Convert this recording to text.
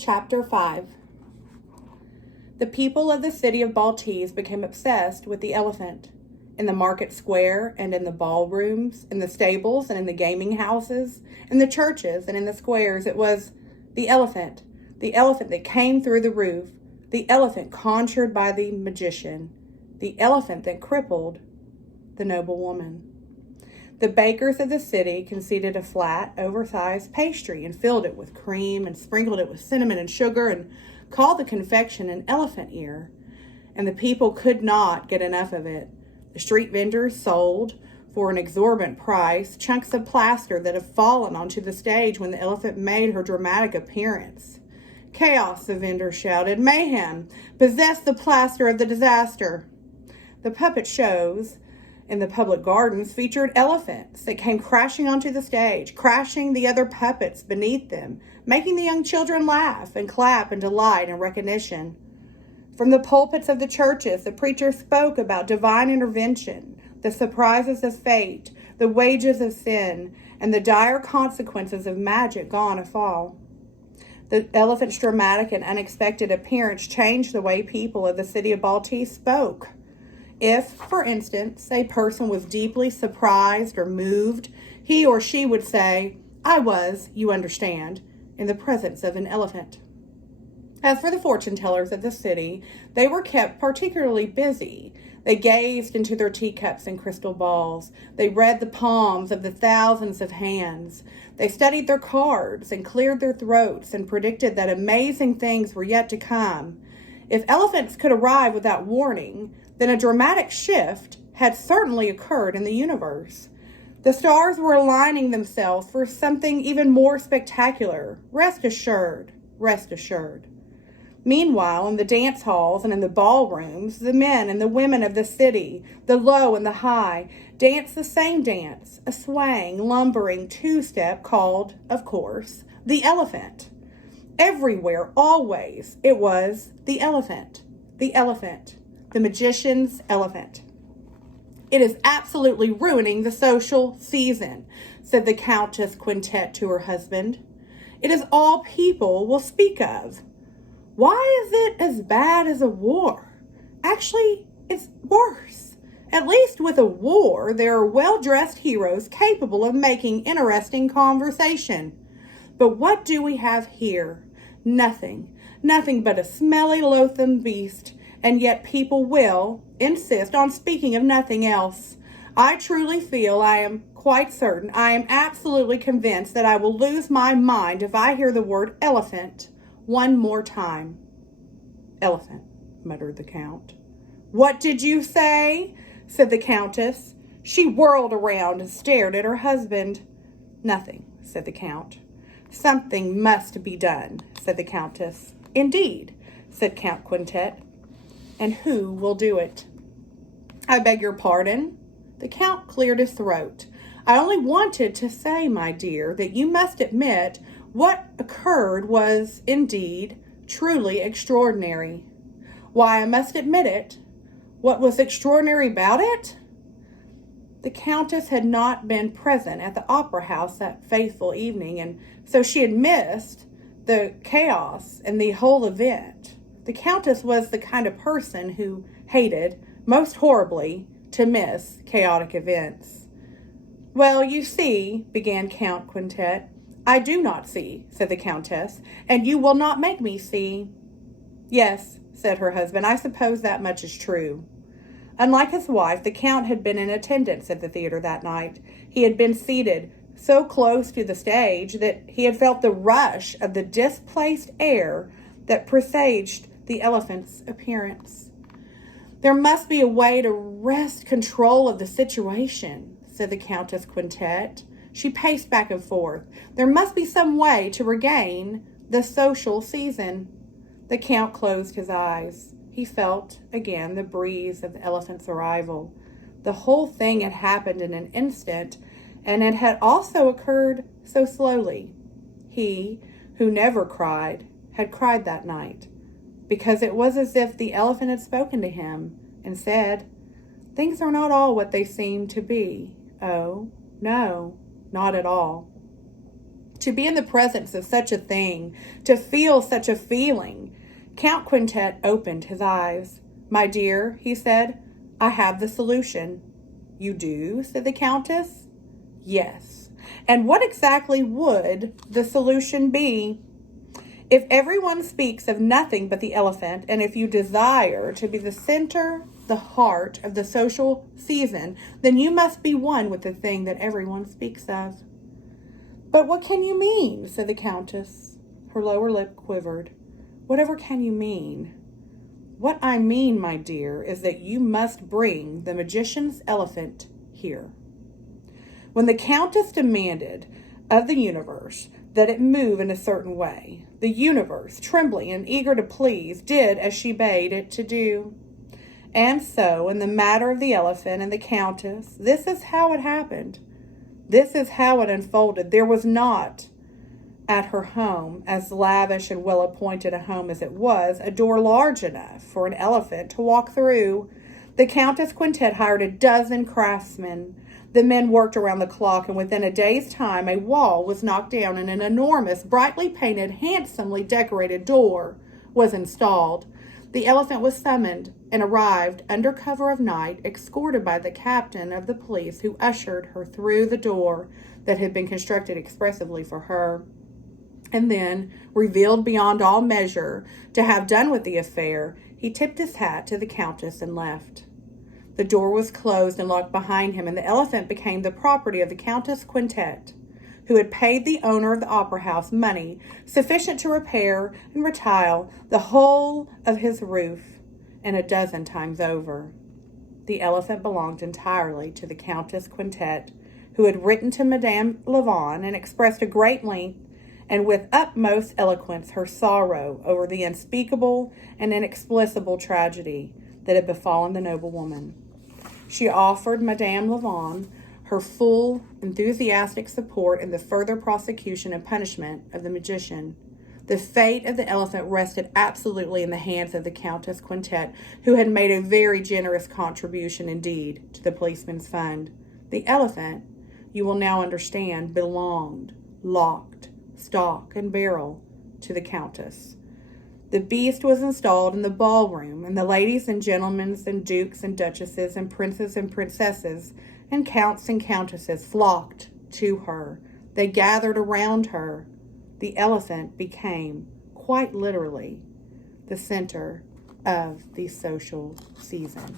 Chapter 5. The people of the city of Baltese became obsessed with the elephant. In the market square and in the ballrooms, in the stables and in the gaming houses, in the churches and in the squares, it was the elephant that came through the roof, the elephant conjured by the magician, the elephant that crippled the noble woman. The bakers of the city conceded a flat, oversized pastry and filled it with cream and sprinkled it with cinnamon and sugar and called the confection an elephant ear. And the people could not get enough of it. The street vendors sold, for an exorbitant price, chunks of plaster that had fallen onto the stage when the elephant made her dramatic appearance. Chaos, the vendors shouted. Mayhem! Possess the plaster of the disaster! The puppet shows in the public gardens featured elephants that came crashing onto the stage, crashing the other puppets beneath them, making the young children laugh and clap in delight and recognition. From the pulpits of the churches, the preacher spoke about divine intervention, the surprises of fate, the wages of sin, and the dire consequences of magic gone afoul. The elephant's dramatic and unexpected appearance changed the way people of the city of Baltese spoke. If, for instance, a person was deeply surprised or moved, he or she would say, I was, you understand, in the presence of an elephant. As for the fortune tellers of the city, they were kept particularly busy. They gazed into their teacups and crystal balls. They read the palms of the thousands of hands. They studied their cards and cleared their throats and predicted that amazing things were yet to come. If elephants could arrive without warning, then a dramatic shift had certainly occurred in the universe. The stars were aligning themselves for something even more spectacular. Rest assured, rest assured. Meanwhile, in the dance halls and in the ballrooms, the men and the women of the city, the low and the high, danced the same dance, a swaying, lumbering two-step called, of course, the elephant. Everywhere, always, it was the elephant, the magician's elephant. It is absolutely ruining the social season, said the Countess Quintet to her husband. It is all people will speak of. Why is it as bad as a war? Actually, it's worse. At least with a war, there are well-dressed heroes capable of making interesting conversation. But what do we have here? Nothing but a smelly, loathsome beast, and yet people will insist on speaking of nothing else. I truly feel, I am quite certain, I am absolutely convinced that I will lose my mind if I hear the word elephant one more time. Elephant, muttered the Count. What did you say? Said the Countess. She whirled around and stared at her husband. Nothing, said the Count. Something must be done, said the Countess. Indeed, said Count Quintet. And who will do it? I beg your pardon. The Count cleared his throat. I only wanted to say, my dear, that you must admit what occurred was, indeed, truly extraordinary. Why, I must admit it. What was extraordinary about it? The Countess had not been present at the opera house that fateful evening, and so she had missed the chaos and the whole event. The Countess was the kind of person who hated, most horribly, to miss chaotic events. Well, you see, began Count Quintet. I do not see, said the Countess, and you will not make me see. Yes, said her husband, I suppose that much is true. Unlike his wife, the Count had been in attendance at the theater that night. He had been seated so close to the stage that he had felt the rush of the displaced air that presaged the elephant's appearance. There must be a way to wrest control of the situation, said the Countess Quintet. She paced back and forth. There must be some way to regain the social season. The Count closed his eyes. He felt again the breeze of the elephant's arrival. The whole thing had happened in an instant, and it had also occurred so slowly. He, who never cried, had cried that night, because it was as if the elephant had spoken to him and said, things are not all what they seem to be. Oh, no, not at all. To be in the presence of such a thing, to feel such a feeling. Count Quintet opened his eyes. "My dear," he said, "I have the solution." "You do?" said the Countess. "Yes. And what exactly would the solution be? If everyone speaks of nothing but the elephant, and if you desire to be the center, the heart of the social season, then you must be one with the thing that everyone speaks of." "But what can you mean?" said the Countess. Her lower lip quivered. "Whatever can you mean?" "What I mean, my dear, is that you must bring the magician's elephant here." When the Countess demanded of the universe that it move in a certain way, the universe, trembling and eager to please, did as she bade it to do. And so, in the matter of the elephant and the Countess, this is how it happened. This is how it unfolded. There was not at her home, as lavish and well-appointed a home as it was, a door large enough for an elephant to walk through. The Countess Quintet hired a dozen craftsmen. The men worked around the clock, and within a day's time a wall was knocked down and an enormous, brightly painted, handsomely decorated door was installed. The elephant was summoned and arrived under cover of night, escorted by the captain of the police, who ushered her through the door that had been constructed expressly for her. And then, revealed beyond all measure to have done with the affair, he tipped his hat to the Countess and left. The door was closed and locked behind him, and the elephant became the property of the Countess Quintet, who had paid the owner of the opera house money sufficient to repair and retile the whole of his roof, and a dozen times over. The elephant belonged entirely to the Countess Quintet, who had written to Madame Lavon and expressed at great length and with utmost eloquence her sorrow over the unspeakable and inexplicable tragedy that had befallen the noble woman. She offered Madame Lavon her full, enthusiastic support in the further prosecution and punishment of the magician. The fate of the elephant rested absolutely in the hands of the Countess Quintet, who had made a very generous contribution indeed to the policeman's fund. The elephant, you will now understand, belonged, locked, stock, and barrel, to the Countess. The beast was installed in the ballroom, and the ladies and gentlemen and dukes and duchesses and princes and princesses and counts and countesses flocked to her. They gathered around her. The elephant became, quite literally, the center of the social season.